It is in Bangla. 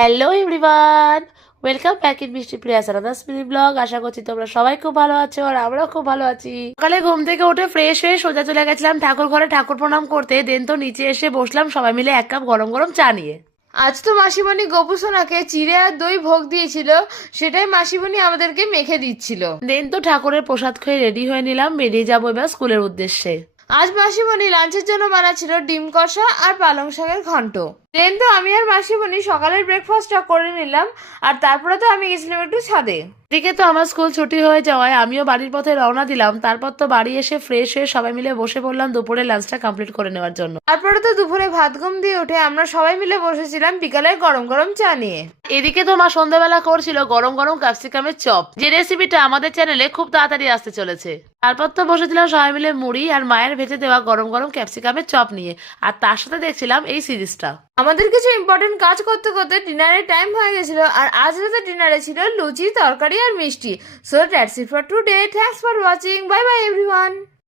Hello everyone, welcome back in মিষ্টি প্রিয়াস আনাদাস মিনি ব্লগ। আশা করছি তোমরা সবাই খুব ভালো আছো আর আমরাও খুব ভালো আছি। সকালে ঘুম থেকে উঠে ফ্রেশ হয়ে সোজা চলে গেছিলাম ঠাকুর ঘরে ঠাকুর প্রণাম করতে। দেন তো নিচে এসে বসলাম সবাই মিলে এক কাপ গরম গরম চা নিয়ে। আজ তো মাসিমণি গোপুসোনাকে চিড়ে আর দই ভোগ দিয়েছিল, সেটাই মাসিমণি আমাদেরকে মেখে দিচ্ছিল। দেন তো ঠাকুরের প্রসাদ খেয়ে রেডি হয়ে নিলাম, বেরিয়ে যাবো এবার স্কুলের উদ্দেশ্যে। আজ মাসিমণি লাঞ্চের জন্য বানাচ্ছিল ডিম কষা আর পালং শাকের ঘন্ট। দেন তো আমি আর মাসিমণি সকালের ব্রেকফাস্টটা করে নিলাম, আর তারপরে তো আমি গেছিলাম একটু ছাদে। এদিকে তো আমার স্কুল ছুটি হয়ে যাওয়ায় আমিও বাড়ির পথে রওনা দিলাম। তারপর তো বাড়ি এসে ফ্রেশ হয়ে সবাই মিলে বসে পড়লাম দুপুরে লাঞ্চটা কমপ্লিট করে নেওয়ার জন্য। তারপরে তো দুপুরে ভাত ঘুম দিয়ে উঠে আমরা সবাই মিলে বসেছিলাম বিকালের গরম গরম চা নিয়ে। এদিকে তো মা সন্ধ্যাবেলা করছিল গরম গরম ক্যাপসিকামের চপ, যে রেসিপিটা আমাদের চ্যানেলে খুব তাড়াতাড়ি আসতে চলেছে। তারপর তো বসেছিলাম সবাই মিলে মুড়ি আর মায়ের ভেজে দেওয়া গরম গরম ক্যাপসিকামের চপ নিয়ে, আর তার সাথে দেখছিলাম এই সিরিজটা। আমাদের কিছু ইম্পর্টেন্ট কাজ করতে করতে ডিনারের টাইম হয়ে গেছিল, আর আজ রাতে ডিনারে ছিল লুচি, তরকারি আর মিষ্টি। So that's it for today. Thanks for watching. Bye bye everyone.